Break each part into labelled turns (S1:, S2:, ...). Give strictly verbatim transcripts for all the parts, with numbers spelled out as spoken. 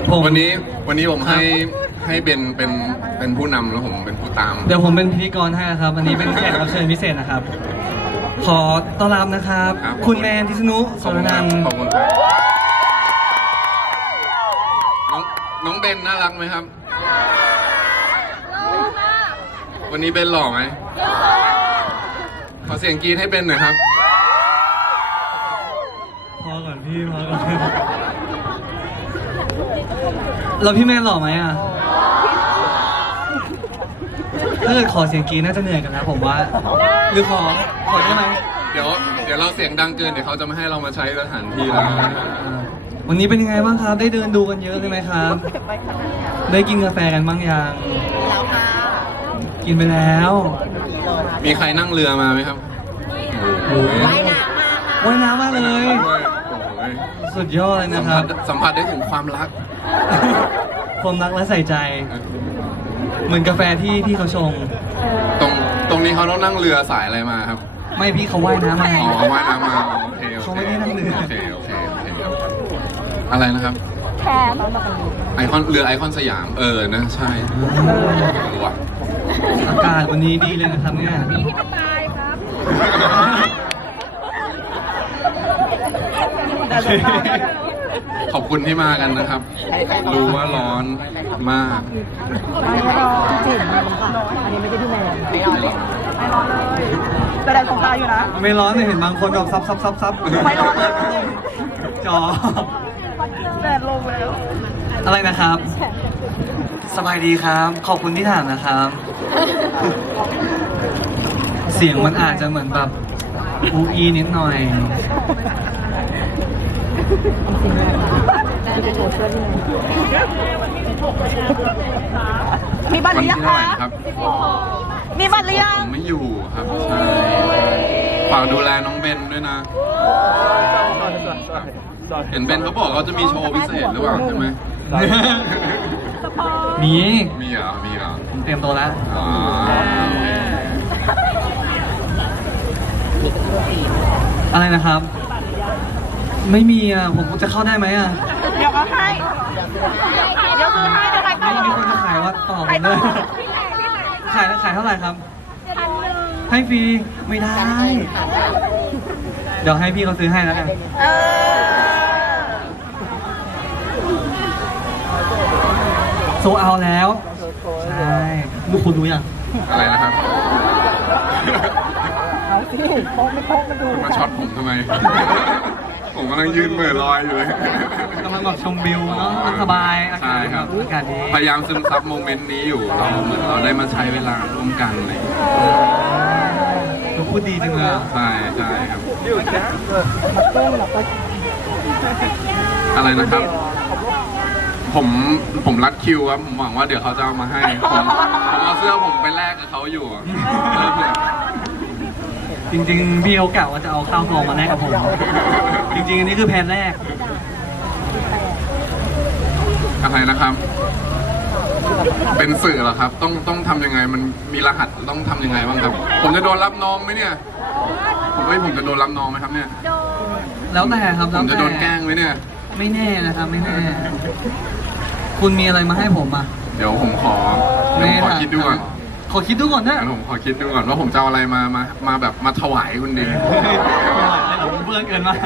S1: วันนี้วันนี้ผมให้ให้เป็นเป็นเป็นผู้นำแล้วผมเป็นผู้ตาม
S2: เดี๋ยวผมเป็นพิธีกรให้ครับวันนี้เป็นแขกรับเชิญพิเศษนะครับ ขอต้อนรับนะครับ คุณแมนทิษณุสรนันท์
S1: ขอบคุณครับน้องน้องเบนน่ารักไหมครับ วันนี้เบนหล่อไหมขอเสียงกรี๊ดให้เบนหน่อยครับ
S2: พอก่อนพี่พอก่อนแล้วพี่แมนหล่อไหมอ่ะถ้าเกิดขอเสียงกรี๊ดน่าจะเหนื่อยกันนะผมว่าหรือขอขอได้ไหม
S1: เดี๋ยวเดี๋ยวเราเสียงดังเกินเดี๋ยวเขาจะไม่ให้เรามาใช้สถานที่แล้ว
S2: วันนี้เป็นยังไงบ้างครับ ได้เดินดูกันเยอะเลยไหมครับ ได้กินกาแฟกันบ้างยังกินไปแล้ว
S1: มีใครนั่งเรือมาไหมครับโอ้ย
S2: ว่ายน้ำมาเลย
S1: โอ้ย
S2: สุดยอดเลย
S1: สั
S2: นะ
S1: ม
S2: ค
S1: ผั
S2: รั
S1: ส
S2: บ
S1: สัมผัสได้ถึงความรัก
S2: ความรักและใส่ใจ เหมือนกาแฟที่พี่เขาชง
S1: ตรงตรงนี้เขาต้องนั่งเรือสายอะไรมาครับ
S2: ไม่พี่เขาว่ายน้ำมา
S1: อ๋อเขาว่ายน้ำมาโอเคโอเค
S2: เขาไม่ได้นั่งเรือ
S1: โอเคโอเคโอเคครับอะไรนะครับ
S3: แคม
S1: ไอคอนเรือไอคอนสยามเออนะใช่รู้ว่ะ
S2: อากาศวันนี้ดีเลยนะครับเนี่ย
S3: ที่มันตายครับ
S1: ขอบคุณที่มากันนะครับ รู้ว่าร้อนมาก
S3: ไม่รอจิ๋มอันนี้ไม่ใช่พี่แมนไม่รอเลยไม่รอเลยแต่แดดสงกรานต์อยู่นะ
S2: ไม่ร้อนเลยเห็นบางคนแบบซับซับซับซับ
S3: ไม่ร้อนเลย
S2: จอ
S3: แดดลงแล้ว
S2: อะไรนะครับ สบายดีครับ ขอบคุณที่ถามนะครับ เสียงมันอาจจะเหมือนแบบอูอีนิดหน่อย
S3: มีบัตรห
S1: วัน
S3: รือ
S1: ที่
S3: ยัง
S1: เท่า
S3: คะ
S1: ไหร่นะครับ
S3: มีบัตรหรือยัง
S1: ผมไม่อยู่ครับใช่ฝากดูแลน้องเบนด้วยนะ เห็นเบนเขาบอกเขาจะมีโชว์พิเศษหรือเปล่าใช่ไหม
S2: มี
S1: มีเหรอมีเหรอ
S2: ผมเตรียมตัวแล้ว
S1: อ๋อ
S2: อะไรนะครับ ไม่มีอ่ะ ผมจะเข้าได้ไหมอ่ะ
S3: เดี๋ยวเอาให้ เดี๋ยวซื้อให้เดี๋ยวใคร
S2: ไม่
S3: เข้า
S2: มีคนจะขายว่าต่อผมเลยขายขายเท่าไหร่ครับ ให้ฟรี ไม่ได้ เดี๋ยวให้พี่เขาซื้อให้แล้วกัน
S3: เออ
S2: โซเอาแล้ว ใช่ลูกคุณรู้ยัง
S1: อะไรนะครับ
S3: เอาสิโป๊ะไม่โป๊ะมาดู
S1: มาช็อตผมทำไม ผมกำลังยืนเหม่อลอยอยู่เลย
S2: กำลังแบบชมวิวเนาะมันสบายอากา
S1: ใช่
S2: ศ
S1: ครับ
S2: อากาศดี
S1: พยายามซึมซับโมเมนต์นี้อยู่ เราเหมือนเราได้มาใช้เวลาร่วมกันอะไรอย่างเลย
S2: ลูกพูดดีจังเลยอะ
S1: ใช่ใช่ครับ อะไรนะครับ ผมผมรัดคิวครับ ผมหวังว่าเดี๋ยวเขาจะเอามาให้ ผมผมเอาเสื้อผมไปแลกกับเขาอยู่อะเออเผื่อ
S2: จริงๆ พี่เขากะว่าจะเอาข้าวซองมาแลกกับผม จริงๆ อันนี้คือแผนแรก
S1: อะไรนะครับ เป็นสื่อเหรอครับ ต้องต้องทำยังไง มันมีรหัสต้องทำยังไงบ้างครับ ผมจะโดนรับน้องไหมเนี่ย ผมไม่ผมจะโดนรับน้องไหมครับเนี่ย
S2: แล้วแต่ครับ
S1: ผ
S2: แล้ว
S1: ม
S2: แต่
S1: จะโดนแกล้งไหมเนี่ย
S2: ไม่แน่นะครับ ไม่แน่ คุณมีอะไรมาให้ผมอ่ะ
S1: เดี๋ยวผมขอเดี๋ยวผมขอคิดดูก่อน
S2: ขอคิดดูก่อนนะ
S1: เดี๋ยวผมขอคิดดูก่อนว่าผมจะเอาอะไรมา มา มาแบบมาถวายคุณดี
S2: เบื่อเกินมาก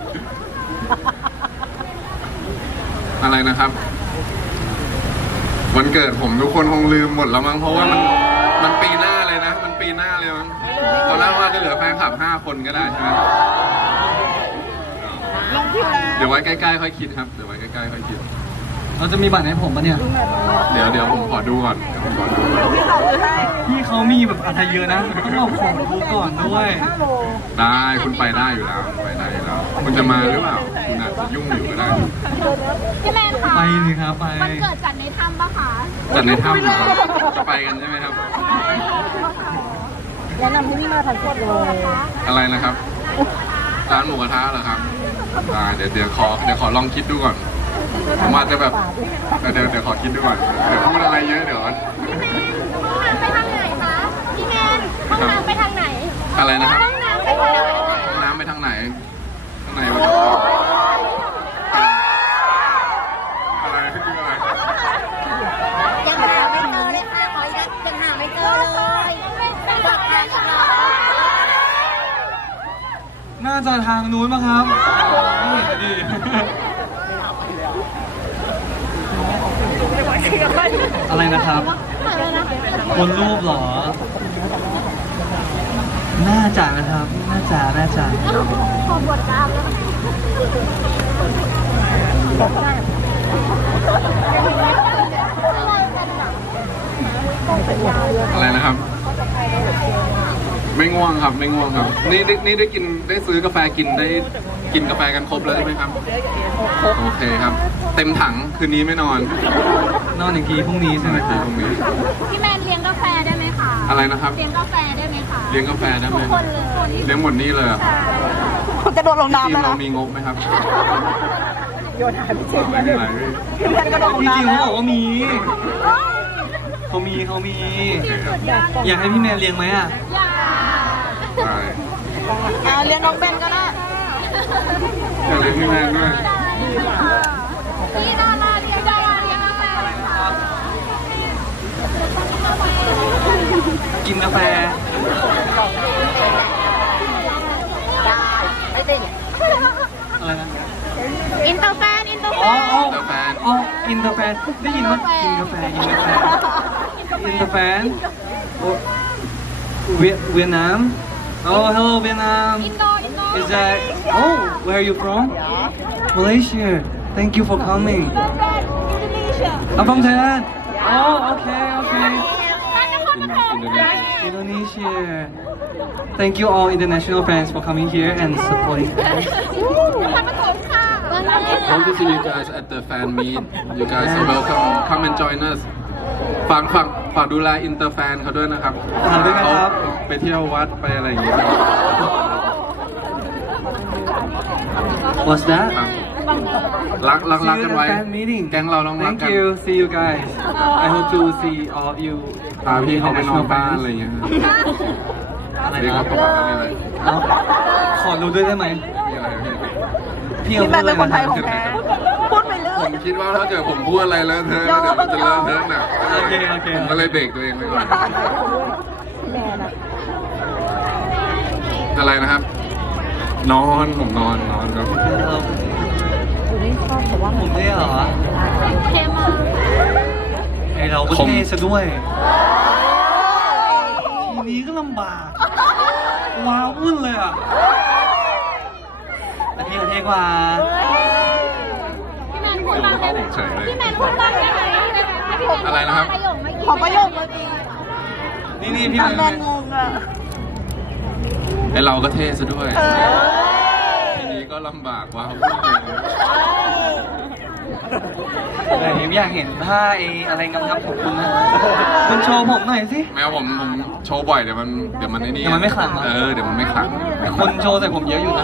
S1: อะไรนะครับ วันเกิดผมทุกคนคงลืมหมดแล้วมั้งเพราะว่ามันมันปีหน้าเลยนะ มันปีหน้าเลยมั้งตอนแรกว่าจะเหลือแฟนคลับห้าคนก็ได้ใช่ไหม
S3: ลงคิวแล้ว
S1: เดี๋ยวไว้ใกล้ๆค่อยคิดครับเดี๋ยวไว้ใกล้ๆค่อยคิด
S2: เราจะมีบัตรให้ผมปะเนี่ย
S1: เดี๋ยวเดี๋ยวผมขอดูก่อนเดี๋ยวผมขอดูก่อน
S3: พี่เขาซื้อให้
S2: พี่เขามีแบบอัธเยอะนะ ต้องบอกของดูก่อนด้วย
S3: ห้าโล
S1: ได้คุณไปได้อยู่แล้วไปได้อยู่แล้ว คุณจะมาหรือเปล่าคุณอาจจะยุ่งอยู่ก็ได้
S4: พี่แมนคะ
S2: ไปสิครับไป
S4: มันเกิดจากในถ้ำปะคะ
S1: แต่ในถ้ำเหรอจะไปกันใช่ไหมครับ
S3: แนะนำให้พี่มาทันโคตรเลย
S1: อะไรนะครับร้านหมูกระทะเหรอครับได้เดี๋ยวเดี๋ยวขอเดี๋ยวขอลองคิดดูก่อน ผมอาจจะแบบเดี๋ยวเดี๋ยวเดี๋ยวขอคิดดูก่อนเดี๋ยวพูดอะไรเยอะเดี๋ยว
S4: พี่แมนห้องน้ำไปทางไหนคะพี่แมนห้องน้ำไปทางไหน
S1: อะไรนะครับ
S4: ห้องน้ำไปทางไหน
S1: น้ำไปทางไหนข้างในวะอะไร
S2: จะทางนู้นมั้งครับไม่เห็นอะดิ อะไรนะครับบนรูปเหรอ น่าจะนะครับ น่าจะน่าจะ
S4: ขอบวชกรรมแล้ว
S1: อะไรนะครับ ไม่ง่วงครับ ไม่ง่วงครับ นี่ได้นี่ได้กินได้ซื้อกาแฟกินได้กินกาแฟกันครบแล้วใช่ไหมครับ โอเคครับ เต็มถังคืนนี้ไม่นอน
S2: นอนอีกทีพรุ่งนี้ใช่ไหมค
S1: คื
S2: รั
S1: น
S2: บ
S1: ตรงนี้
S4: พี่แมนเลี้ยงกาแฟได้ไหมคะ
S1: อะไรนะครับ
S4: เลี้ยงกาแฟได้ไหมคะ
S1: เลี้ยงกาแฟได้ไหม
S4: ทุกคนเลยคนที่
S1: เลี้ยงหมดนี่เลยเหรอครับ
S3: คุณจะโดนลง
S1: ที
S3: น้ำ
S1: ม
S3: แล้ว
S1: เรา
S3: นะ
S1: มีงบไหมครับ
S3: โยนหายไปเจ็บ
S1: ไม่เป็นไรพี่
S3: พี่แมนก็โดนลง
S2: พี่จริง
S3: น้ำ
S2: เขา
S3: แล้ว
S2: บอกว่ามี เขามีเขามี
S1: โอเคครับ
S2: อยากให้พี่แมนเลี้ยงไหมอ่ะ
S4: อย่า
S1: ใช่
S3: เอาเลี้ยงน้องเบนก็ได้
S1: อยากเลี้ยงพี่แมนด้วย
S4: พี่ดาราเลี้ยงดาราเลี้ยงกาแฟค่ะ
S2: กินกาแฟ
S3: ได้ไม่ติด
S2: อะไรนะ
S4: อินเตอร์แฟนอินเตอร์แฟ
S2: อ๋อน อ๋อ
S1: กาแฟ
S2: อ๋อกินกาแฟ ได้ยินว่ากินกาแฟ กินกาแฟ กินกาแฟโอ้เวียเวียดนาม Oh hello Vietnam
S4: อินโดอินโด
S2: Is that Oh where are you from Malaysia Thank you for coming
S4: อินโดอินโดนีเซีย
S2: I'm from Thailand Oh okay okay
S4: ท่านนครปฐม
S2: Indonesia Thank you all international fans for coming here and supporting
S4: นครปฐมค่ะ
S1: Hope to see you guys at the fan meet. You guys are welcome. Come and join us. ฝากฝากฝากดูแลอินเตอร์แฟนเขาด้วยนะครับ
S2: ฝากด้วยนะครับ
S1: เขาไปเที่ยววัดไปอะไรอย่างเงี้ย
S2: What's that
S1: ครับรักรักรัก
S2: See you
S1: กัน
S2: at
S1: ไว้
S2: the fan meeting
S1: แก๊งเราต้องรัก
S2: Thank
S1: กัน
S2: you see you guys I hope to see all of you
S1: พาพี่เขาไปนอน
S2: international
S1: บ้าน
S2: fans
S1: อะไรอย่างเงี้ย
S2: อะไร
S1: เรียก
S2: นะ
S1: เขาตกกันนี่เลย
S2: เอ้าขอรู้ด้วยได้ไหม
S1: มีอะไรพี่
S2: พี่
S3: พี่แม
S2: เขา
S3: น
S2: พูด
S3: เป็น
S2: อะไร
S3: คนไทยของ
S2: นะ
S3: แท้พูดไปเรื่
S1: ผ
S3: อย
S1: มคิดว่าถ้าเกิดผมพูดอะไรเลอะเทอะเดี๋ยวมันจะเลอะเทอะหนัก
S2: โอเคโอเค
S1: ผมก็เลยเบรกตัวเองไปก่อน
S3: แมนอะ
S1: อะไรนะครับ นอนผมนอนนอนครับ
S2: ผมเนี่ยเหรอ
S4: เข้มอ่ะ
S2: ไอเราก็
S1: ผม
S2: เท่ซะด้วย ทีนี้ก็ลำบาก ว้าวุ่นเลยอ่ะแต่พี่เขาเท่กว่า
S4: พี่แมนพูดบ้างได้ไหม
S1: เฉยเลย
S4: พี่แมนพูดบ้างได้ไหมให้พี่แมน
S1: อะไรนะครับ
S4: ประโยคเมื่อกี้
S3: ขอประโยคเมื่อกี้
S2: นี่นี่พี่
S3: แม
S2: แม
S3: น
S2: น
S3: งงอะ
S1: ไอเราก็เท่ซะด้วย
S3: เออ
S1: ทีนี้ก็ลำบากว้าวุ่นเลย
S2: แต่ผมอยากเห็นท่าไออะไรงำๆของคุณนะคุณโชว์ผมหน่อยสิ
S1: แมวผมผมโชว์บ่อยเดี๋ยวมันเดี๋ยวมันไอ้นี่
S2: เดี๋ยวมันไม่ขลังเหรอ
S1: เออเดี๋ยวมันไม่ขลัง
S2: แต่คนโชว์แต่ผมเยอะอยู่นะ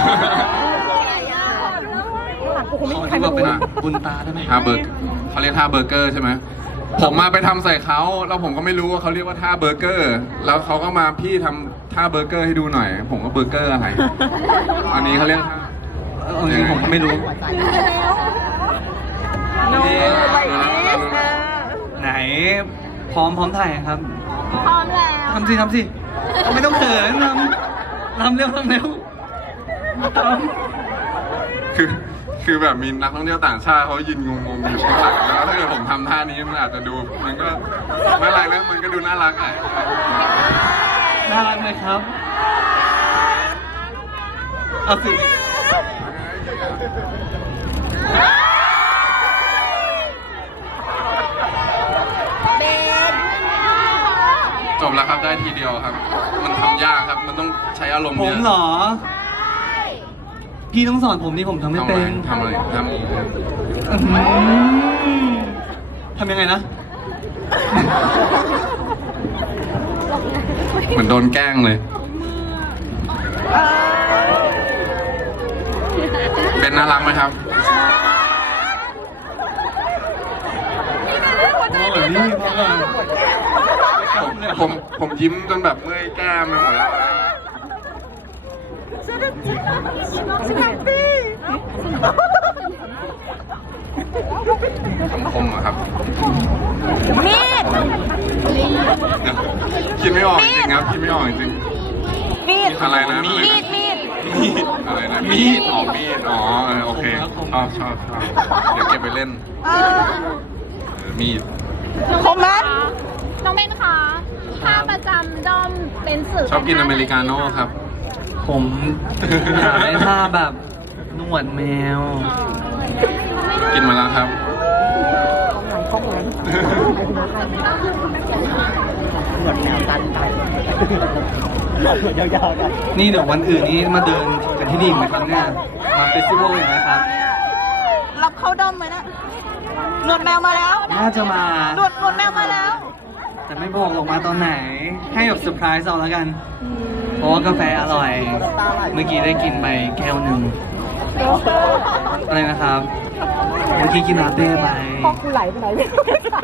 S2: ขอที่ว่าเป็นบุญตาได้ไหม
S1: ท่าเบอร์เขาเรียกท่าเบอร์เกอร์ใช่ไหมผมมาไปทำใส่เขาแล้วผมก็ไม่รู้ว่าเขาเรียกว่าท่าเบอร์เกอร์ แล้วเขาก็มาพี่ทำท่าเบอร์เกอร์ให้ดูหน่อย ผมก็เบอร์เกอร์อะไรอันนี้เขาเรียกท่า
S2: เอาจริงๆผมก็ไม่รู้
S3: โน้ไป
S1: รู้
S3: นี่
S1: แล้วรู้แล้ว
S2: ไหน พร้อมพร้อมถ่ายครับ
S4: พร้อมแล้ว
S2: ทำสิทำสิเอาไม่ต้องเขินทำทำเร็วทำเร็วท
S1: คือคือแบบมีนักท่องเที่ยวต่างชาติเขายืนงงๆอยู่ข้างหลังแล้วถ้าเกิดผมทำท่านี้มันอาจจะดูมันก็ไม่อะไรนะมันก็ดูน่ารักอ่ะ
S2: ำน่ารักเลยครับ เอาสิ
S3: เบน
S1: จบแล้วครับได้ทีเดียวครับ มันทำยากครับ มันต้องใช้อารมณ์
S2: ผ
S1: เย
S2: ม
S1: อะ
S2: เหรอ พี่ต้องสอนผมนี่ผมทำไม่
S1: ทำอะไร
S2: เป็น
S1: ทำอะไรทำอีก
S2: อื้อหือทำยังไงนะ
S1: เหมือนโดนแกล้งเลย เป็นน่ารักไหมครับ
S2: พอแบบนี้พอก่อน
S1: ผมผมผมยิ้มจนแบบเมื่อยแก้มไปหมดแล้วคมอะครับ
S3: มีด
S1: คิดไม่ออกจริงๆครับคิดไม่ออกจริง
S3: มีด
S1: ๆอะไรนะ
S2: มี
S3: มีด มีด
S2: มีมีด
S1: อะไรนะ
S2: มีด
S1: อ๋อมีดอ๋อเออโอเค
S2: ครับผม
S1: ชอบชอบชอบเดี๋ยวเก็บไปเล่น
S3: เออ
S1: เออมีด
S3: คมไหม
S4: น้องเบนคะท่าประจำด้อมเป็นสื่อ
S1: ชอบกินอเมริกาโน่ครับ
S2: ผมอยากได้ท่าแบบนวดแมว
S1: กินมาแล้วครับ
S3: คมไหนหนวดแนวตันไปหนวดยาวๆกัน
S2: นี่เดี๋ยววันอื่นนี้มาเดินกันที่นี่อีกไหมครับเนี่ย มาเฟสติวัลอีกไหมครับ
S3: รับเข้าด้อมไหมนะหนวดแมวมาแล้ว
S2: น่าจะมา
S3: หนวดหนวดแมวมาแล้ว
S2: แต่ไม่บอกหรอกมาตอนไหน ให้แบบเซอร์ไพรส์เอาแล้วกัน เพราะว่ากาแฟอร่อย เมื่อกี้ได้กินไปแก้วหนึ่ง อะไรนะครับ เมื่อกี้กินลาเต้ไป
S3: คอกูไหลไปไหนไม่รู้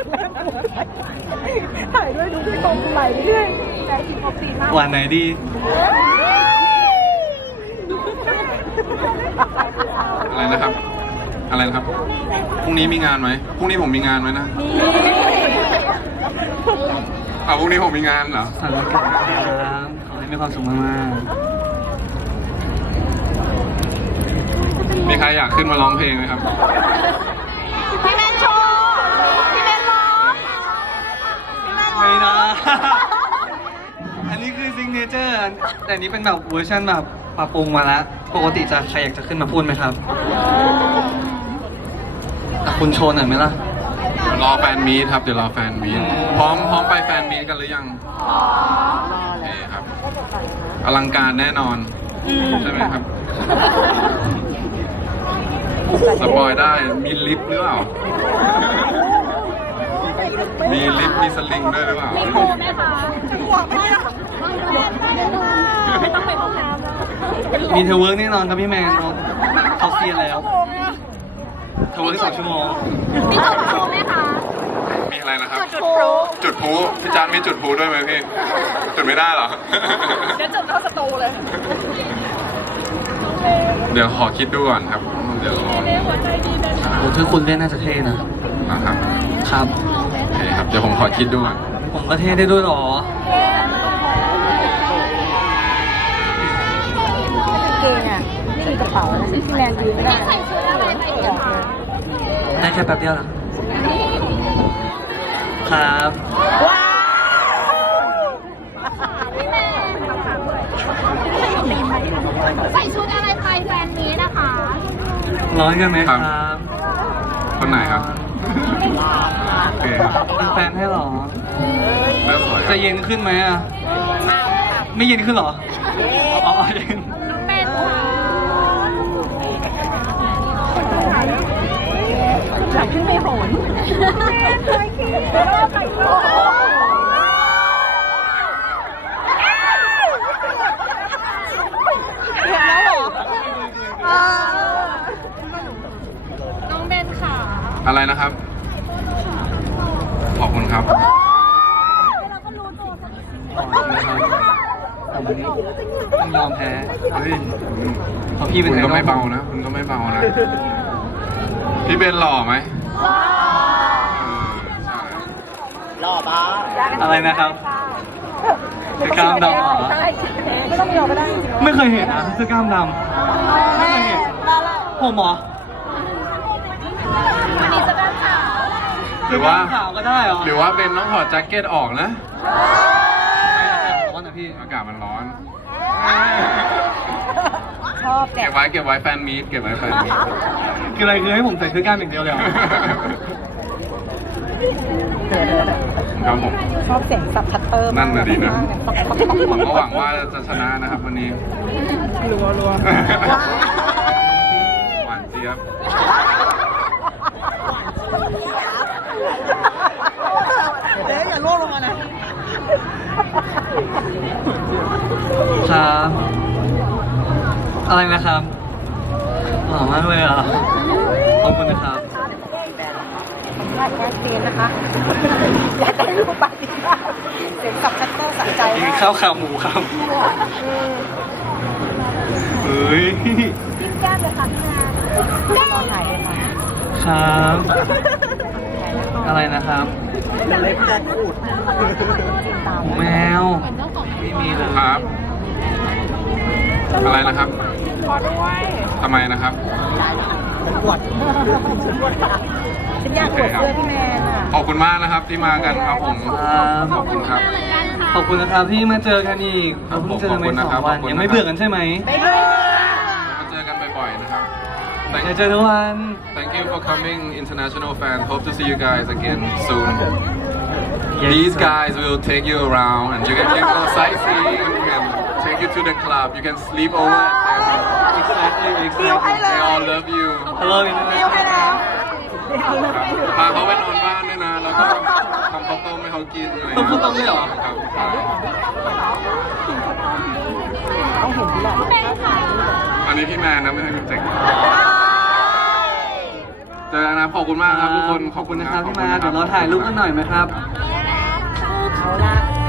S3: ถ่ายด้วยดูที่คอกูไหลไปเรื่อยไหนกินคอตีมาก
S2: หวานไหนดี
S1: อะไรนะครับ อะไรนะครับ พรุ่งนี้มีงานไหมพรุ่งนี้ผมมีงานไหมนะอ่าพรุ่งนี้ผมมีงานเหรอ
S2: ขอบคุณครับขอให้มีความสุขมาก
S1: มีใครอยากขึ้นมาร้องเพลงไหมครับ
S3: พี่เมนโชว์พี่เมนร้องพี่เมน
S2: ๆ
S3: ร้
S2: ไม่
S3: อง
S2: นะ อันนี้คือซิงเนเจอร์ แต่อันนี้เป็นแบบเวอร์ชันแบบปรับปรุงมาแล้ว ปกติจะใครอยากจะขึ้นมาพูดไหมครับอ่ะคุณโชว์หน่อยไหมล่ะ
S1: รอแฟนมีตครับ เดี๋ยวรอแฟนมีตพร้อมพร้อมไปแฟนมีตกันหรือยังโอเคครับ อลังการแน่นอน ใช่ไหมครับ สปอยได้ มีลิฟต์หรือเปล่า มีลิฟต์มีสลิงด้วยหรือเปล่า
S4: มีโคไหมคะ
S3: ห่วงไม่ได้หรอ
S4: ไม่ต้องไปห้องน้ำแล้ว
S2: มีเทเวิร์กแน่นอนครับพี่แมนเขาเขาเซียนแล้วเทเวิร์กสองชั่วโมง
S4: มีจุดโคไหมคะ
S1: มีอะไรนะครับ
S4: จุดโค
S1: จุดพลุพี่จานมีจุดพลุด้วยไหมพี่ จุดไม่ได้เหรอ
S4: เดี๋ยวจุดเข้าสตูเลย
S1: เดี๋ยวขอคิดดูก่อนครับ เดี๋ยวรอ
S4: หัวใจดีเลย
S2: โอ้ถ้าคุณเล่นน่าจะเท่นะ
S1: นะครับ
S2: ครับ
S1: โอเคครับ เดี๋ยวผมขอคิดดูก่อน
S2: ผมก็เท่ได้ด้วยเหรอ
S3: เกงอ่ะไม่มีกระเป๋านะพี่แมนยืนไม่ได้
S4: ใส่ชุดอะไรไปดีคะ
S2: ได้แค่แป๊บเดียวเหรอครับ
S3: ว้าว
S4: พี่แม่ใส่ชุดอะไรไปแฟนนี้นะคะ
S2: ร้อนกันไหมครับ
S1: คนไหนครับ โอเคครับ
S2: เป็นแฟนให้เหรอ
S1: เริ่มสวยครั
S2: จะ
S1: บ
S2: เย็นขึ้นไหมอ่ะ ไม่เย็นขึ้นเหรอ อ๋อเย็น
S4: น้องเป็นค่ะ
S3: อยากขึ้นไปโหนไปขี่ไปโหเห็นแล้วเหรออ่า
S4: น้องเบนค่ะ
S1: อะไรนะครับ ขอบคุณครับ
S2: ขอบคุณนะครับแต่วันนี้ต้องยอมแพ้
S1: เฮ้ย
S2: เพราะพี่เป็น
S1: คุณก็
S2: ไอดอล
S1: ไม่เบานะ คุณก็ไม่เบานะ พี่เบนหล่อไหมเออใช่
S2: อะไรนะครับเสื้อกล้ามดำเหรอ
S3: ใช่ไม่ต้องมีเราก็ได้จริง
S2: ไม่เคยเห็นนะเสื้อกล้ามดำไม่เคยเห็นผมเหรอ
S4: วันนี้จะเป็นค่ะ
S1: หรือว่า
S2: ขาวก็ได้เหรอ
S1: หรือว่าเบนต้องถอดแจ็คเก็ตออกนะ
S2: ร้อนนะพี่
S1: อากาศมันร้อน
S3: ชอบแจ
S1: เก็
S3: ก
S1: บไว้เก็บไว้แฟนมีตเก็บไว้แฟนมีต
S2: คืออะไรคือให้ผมใส่เสื้อกล้ามอย่างเดียวเลยเหรอ
S1: ครับผม
S3: ชอบเสียงสับคัตเตอร์
S1: นั่นน่ะดีนะ
S3: ปักปักปัก
S1: ผม
S3: ปัก
S1: ก็หวังว่าจะชนะนะครับวันนี้
S3: รัวรัว
S1: หวานเจี๊ยบ
S3: เดี๋ยวอย่าล่วงลงมานะ
S2: ครับ อะไรนะครับหล่อมากเลยอ่ะ ขอบคุณนะครับ
S3: แอดซีนนะคะอยากได้รูปปาติกาเสียงสับคัตเตอร์สะใจ
S2: กิน
S3: มาก
S2: ข้าวขาหมูครับ เฮ้ย
S3: จิ้มแก้มเลยค่ะพี่นาตอนไหนเลยค่ะ
S2: ครับ อะไรนะครับ
S3: เล็กจะพูดตาม
S2: แมว ไม่มีเลย
S1: ครับอะไรนะครับ
S4: ขอด้วย
S1: ทำไมนะครับ
S3: ฉันอยากกดเสื้อพี่แมนอ่ะ
S1: ขอบคุณมากนะครับที่มากันครับผม
S2: ครับ
S1: ขอบคุณครับ
S2: ขอบคุณนะครับที่มาเจอกันอีกเราเพิ่งเจอมาสองวันยังไม่เบื่อกันใช่ไหม
S3: ไม่เบื่อ
S1: มาเจอกันบ่อยๆนะครับ
S2: อยาก
S1: Thank
S2: เจอทุกวัน
S1: Thank you for coming, international fan. Hope to see you guys again soon. These guys will take you around, and you can you go sightseeing. You can take you to the club. You can sleep over at their house.
S2: exactly
S3: ดิวให้
S2: exactly
S3: เลย
S1: They all love you.
S2: hello
S3: ดิวให้แล้ว
S1: มาเขาไปนอนบ้านด้วยนะ แล้วก็ทำข้าวต้มให้เขากินอะไร
S2: ต้มข้าวต้มด้วยเหรอ
S1: ครับใช่
S3: ต้องเห็นที่หลอด
S1: อันนี้พี่แมนนะไม่ใช่พี่เจ๋งเจอกันนะขอบคุณมากครับทุกคน
S2: ขอบคุณนะครับที่มาเดี๋ยวเราถ่ายรูปกันหน่อยไหมครับ
S3: เอาละ